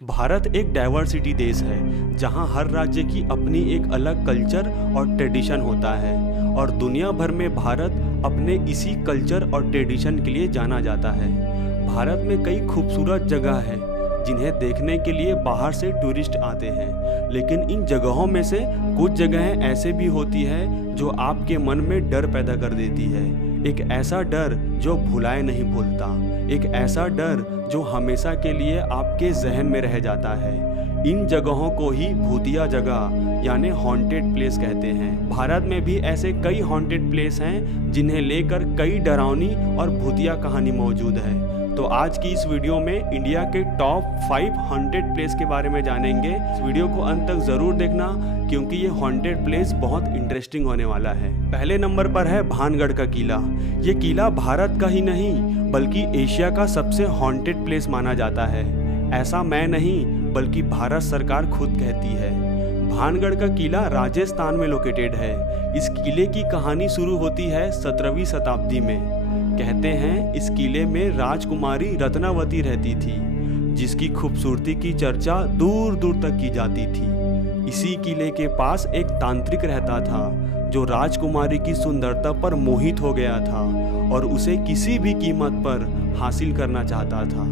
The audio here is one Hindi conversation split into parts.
भारत एक डाइवर्सिटी देश है जहां हर राज्य की अपनी एक अलग कल्चर और ट्रेडिशन होता है और दुनिया भर में भारत अपने इसी कल्चर और ट्रेडिशन के लिए जाना जाता है। भारत में कई खूबसूरत जगह है जिन्हें देखने के लिए बाहर से टूरिस्ट आते हैं, लेकिन इन जगहों में से कुछ जगहें ऐसे भी होती है जो आपके मन में डर पैदा कर देती है। एक ऐसा डर जो भुलाए नहीं भूलता, एक ऐसा डर जो हमेशा के लिए आपके जहन में रह जाता है। इन जगहों को ही भूतिया जगह यानी हॉन्टेड प्लेस कहते हैं। भारत में भी ऐसे कई हॉन्टेड प्लेस हैं जिन्हें लेकर कई डरावनी और भूतिया कहानी मौजूद है। तो आज की इस वीडियो में इंडिया के टॉप 5 हॉन्टेड प्लेस के बारे में जानेंगे। इस वीडियो को अंत तक जरूर देखना क्योंकि ये हॉन्टेड प्लेस बहुत इंटरेस्टिंग होने वाला है। पहले नंबर पर है भानगढ़ का किला। ये किला भारत का ही नहीं बल्कि एशिया का सबसे हॉन्टेड प्लेस माना जाता है। ऐसा मैं नहीं बल्कि भारत सरकार खुद कहती है। भानगढ़ का किला राजस्थान में लोकेटेड है। इस किले की कहानी शुरू होती है 17वीं शताब्दी में। कहते हैं इस किले में राजकुमारी रत्नावती रहती थी जिसकी खूबसूरती की चर्चा दूर दूर तक की जाती थी। इसी किले के पास एक तांत्रिक रहता था जो राजकुमारी की सुंदरता पर मोहित हो गया था और उसे किसी भी कीमत पर हासिल करना चाहता था।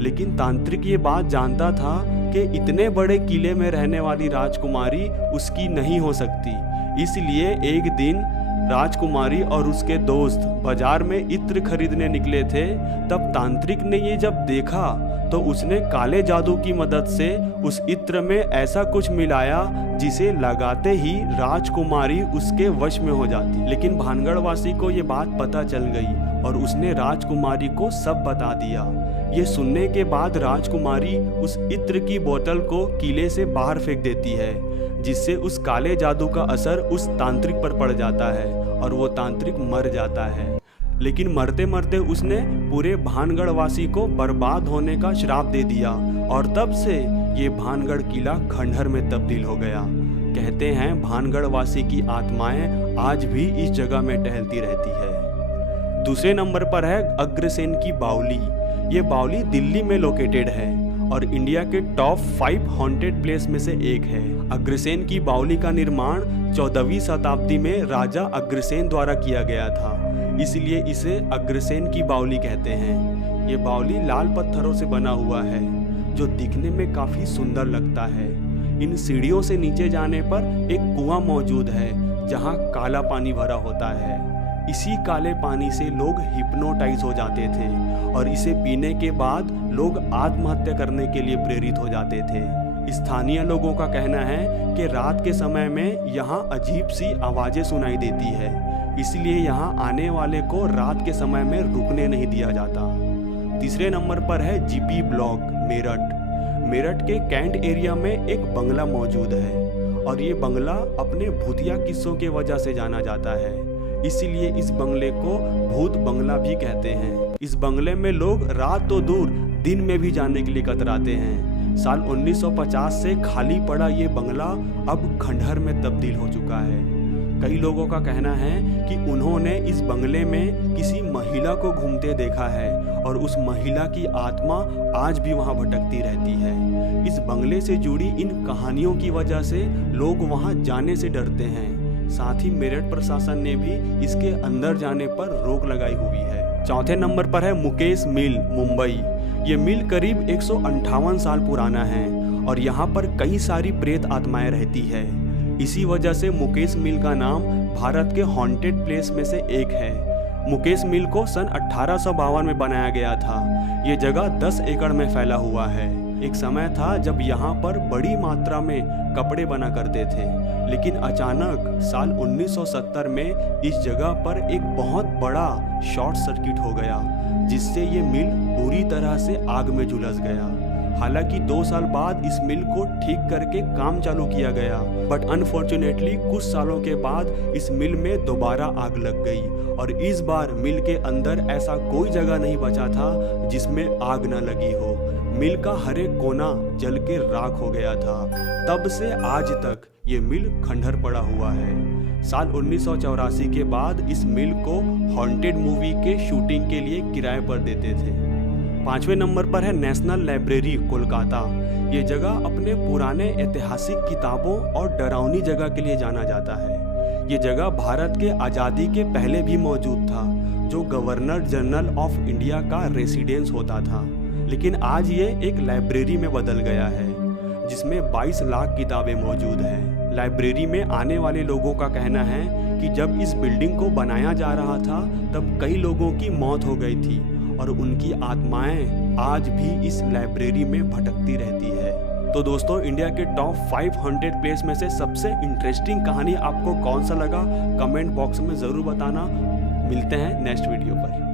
लेकिन तांत्रिक ये बात जानता था कि इतने बड़े किले में रहने वाली राजकुमारी उसकी नहीं हो सकती। इसलिए एक दिन राजकुमारी और उसके दोस्त बाजार में इत्र खरीदने निकले थे। तब तांत्रिक ने ये जब देखा तो उसने काले जादू की मदद से उस इत्र में ऐसा कुछ मिलाया जिसे लगाते ही राजकुमारी उसके वश में हो जाती। लेकिन भानगढ़ वासी को ये बात पता चल गई और उसने राजकुमारी को सब बता दिया। ये सुनने के बाद राजकुमारी उस इत्र की बोतल को किले से बाहर फेंक देती है जिससे उस काले जादू का असर उस तांत्रिक पर पड़ जाता है और वो तांत्रिक मर जाता है। लेकिन मरते मरते उसने पूरे भानगढ़ वासी को बर्बाद होने का श्राप दे दिया और तब से ये भानगढ़ किला खंडहर में तब्दील हो गया। कहते हैं भानगढ़ वासी की आत्माएं आज भी इस जगह में टहलती रहती है। दूसरे नंबर पर है अग्रसेन की बावली। ये बावली दिल्ली में लोकेटेड है और इंडिया के टॉप 5 हॉन्टेड प्लेस में से एक है। अग्रसेन की बावली का निर्माण 14वीं शताब्दी में राजा अग्रसेन द्वारा किया गया था, इसलिए इसे अग्रसेन की बावली कहते हैं। ये बावली लाल पत्थरों से बना हुआ है जो दिखने में काफी सुंदर लगता है। इन सीढ़ियों से नीचे जाने पर एक कुआं मौजूद है जहां काला पानी भरा होता है। इसी काले पानी से लोग हिप्नोटाइज हो जाते थे और इसे पीने के बाद लोग आत्महत्या करने के लिए प्रेरित हो जाते थे। स्थानीय लोगों का कहना है कि रात के समय में यहाँ अजीब सी आवाज़ें सुनाई देती है, इसलिए यहाँ आने वाले को रात के समय में रुकने नहीं दिया जाता। तीसरे नंबर पर है जीपी ब्लॉक मेरठ। मेरठ के कैंट एरिया में एक बंगला मौजूद है और ये बंगला अपने भूतिया किस्सों के वजह से जाना जाता है, इसीलिए इस बंगले को भूत बंगला भी कहते हैं। इस बंगले में लोग रात तो दूर दिन में भी जाने के लिए कतराते हैं। साल 1950 से खाली पड़ा ये बंगला अब खंडहर में तब्दील हो चुका है। कई लोगों का कहना है कि उन्होंने इस बंगले में किसी महिला को घूमते देखा है और उस महिला की आत्मा आज भी वहां भटकती रहती है। इस बंगले से जुड़ी इन कहानियों की वजह से लोग वहां जाने से डरते हैं। साथ ही मेरठ प्रशासन ने भी इसके अंदर जाने पर रोक लगाई हुई है। चौथे नंबर पर है मुकेश मिल मुंबई। ये मिल करीब 158 साल पुराना है और यहाँ पर कई सारी प्रेत आत्माएं रहती है। इसी वजह से मुकेश मिल का नाम भारत के हॉन्टेड प्लेस में से एक है। मुकेश मिल को सन 1852 में बनाया गया था। ये जगह 10 एकड़ में फैला हुआ है। एक समय था जब यहाँ पर बड़ी मात्रा में कपड़े बना करते थे, लेकिन अचानक साल 1970 में इस जगह पर एक बहुत बड़ा शॉर्ट सर्किट हो गया जिससे ये मिल पूरी तरह से आग में झुलस गया। हालांकि 2 साल बाद इस मिल को ठीक करके काम चालू किया गया, बट अनफॉर्चुनेटली कुछ सालों के बाद इस मिल में दोबारा आग लग गई और इस बार मिल के अंदर ऐसा कोई जगह नहीं बचा था जिसमें आग न लगी हो। मिल का हर एक कोना जल के राख हो गया था। तब से आज तक ये मिल खंडहर पड़ा हुआ है। साल 1984 के बाद इस मिल को हॉन्टेड मूवी के शूटिंग के लिए किराए पर देते थे। 5वें नंबर पर है नेशनल लाइब्रेरी कोलकाता। ये जगह अपने पुराने ऐतिहासिक किताबों और डरावनी जगह के लिए जाना जाता है। ये जगह भारत के आज़ादी के पहले भी मौजूद था, जो गवर्नर जनरल ऑफ इंडिया का रेसिडेंस होता था, लेकिन आज ये एक लाइब्रेरी में बदल गया है जिसमें 22 लाख किताबें मौजूद हैं। लाइब्रेरी में आने वाले लोगों का कहना है कि जब इस बिल्डिंग को बनाया जा रहा था तब कई लोगों की मौत हो गई थी और उनकी आत्माएं आज भी इस लाइब्रेरी में भटकती रहती है। तो दोस्तों, इंडिया के टॉप 500 प्लेस में से सबसे इंटरेस्टिंग कहानी आपको कौन सा लगा, कमेंट बॉक्स में ज़रूर बताना। मिलते हैं नेक्स्ट वीडियो पर।